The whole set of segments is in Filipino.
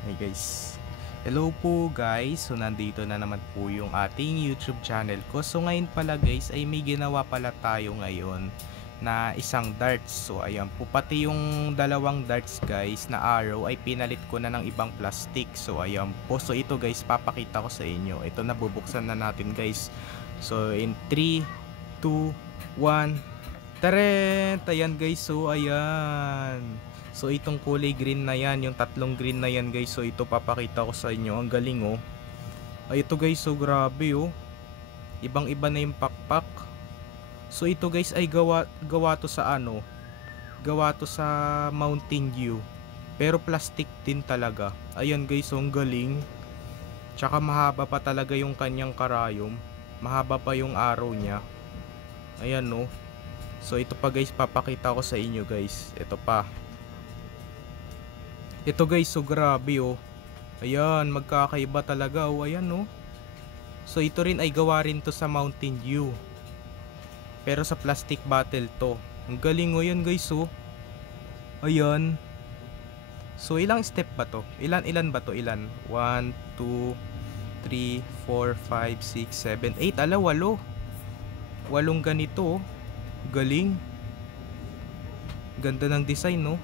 Hey guys, hello po guys. So nandito na naman po yung ating YouTube channel ko. So ngayon pala guys ay may ginawa pala tayo ngayon na isang darts. So ayan po, pati yung dalawang darts guys na arrow ay pinalit ko na ng ibang plastic. So ayan po, so ito guys papakita ko sa inyo. Ito na, bubuksan na natin guys. So in 3, 2, 1, Tarent! Ayan guys, so ayan. So itong kulay green na yan, yung tatlong green na yan guys. So ito papakita ko sa inyo, ang galing oh. Ay ito guys, so grabe oh. Ibang iba na yung pakpak. So ito guys ay gawa to sa ano, gawa to sa Mountain Dew. Pero plastic din talaga. Ayan guys, so ang galing. Tsaka mahaba pa talaga yung kanyang karayom. Mahaba pa yung arrow niya. Ayan oh. So ito pa guys, papakita ko sa inyo guys. Ito pa. Ito guys, so grabe oh. Ayan, magkakaiba talaga oh. Ayan oh. So ito rin ay gawa rin to sa Mountain Dew. Pero sa plastic bottle to. Ang galing oh yan guys oh. Ayan. So ilang step ba to? Ilan ba to? Ilan? 1, 2, 3, 4, 5, 6, 7, 8. Ala, 8. 8 ganito oh. Galing. Ganda ng design no.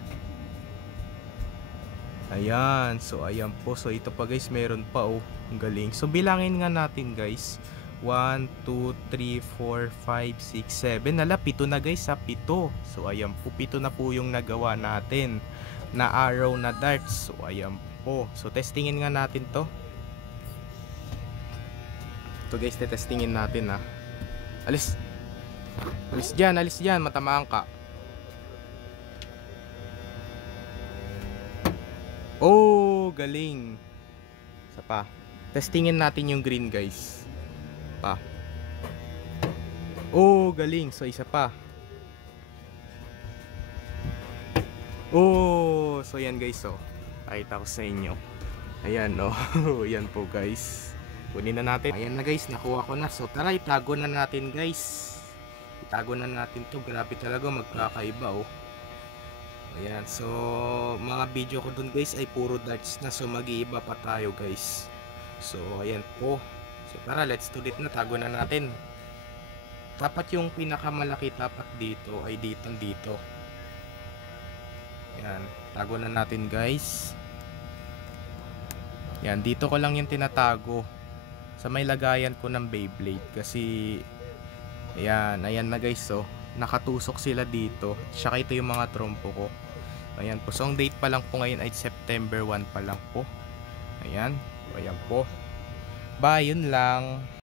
Ayan. So ayan po. So ito pa guys, meron pa oh. Ang galing. So bilangin nga natin guys. 1, 2, 3, 4, 5, 6, 7. Nala, 7 na guys ha. 7. So ayan po. 7 na po yung nagawa natin na arrow na darts. So ayan po. So testingin nga natin to. Ito guys, testingin natin ha. Alis. Alis dyan, matamaan ka. Oh, galing. Isa pa. Testingin natin yung green guys. Pa. Oh, galing. So isa pa. Oh, so yan guys oh. Pakita ko sa inyo. Ayan oh. Yan po guys. Kunin na natin. Ayan na guys, nakuha ko na. So tara, itago na natin guys. Itago na natin to. Grabe talaga, magkakaiba oh. Ayan, so mga video ko dun guys ay puro darts na. So mag-iiba pa tayo guys. So ayan po. So tara, let's do it na. Tago na natin. Dapat yung pinakamalaki dapat dito ay dito. Ayan, tago na natin guys. Ayan, dito ko lang yung tinatago sa may lagayan ko ng Beyblade. Kasi ayan na guys oh. Nakatusok sila dito. Tsaka ito yung mga trompo ko. Ayan po. So ang date pa lang po ngayon ay September 1 pa lang po. Ayan. Ayan po. Bye, yun lang.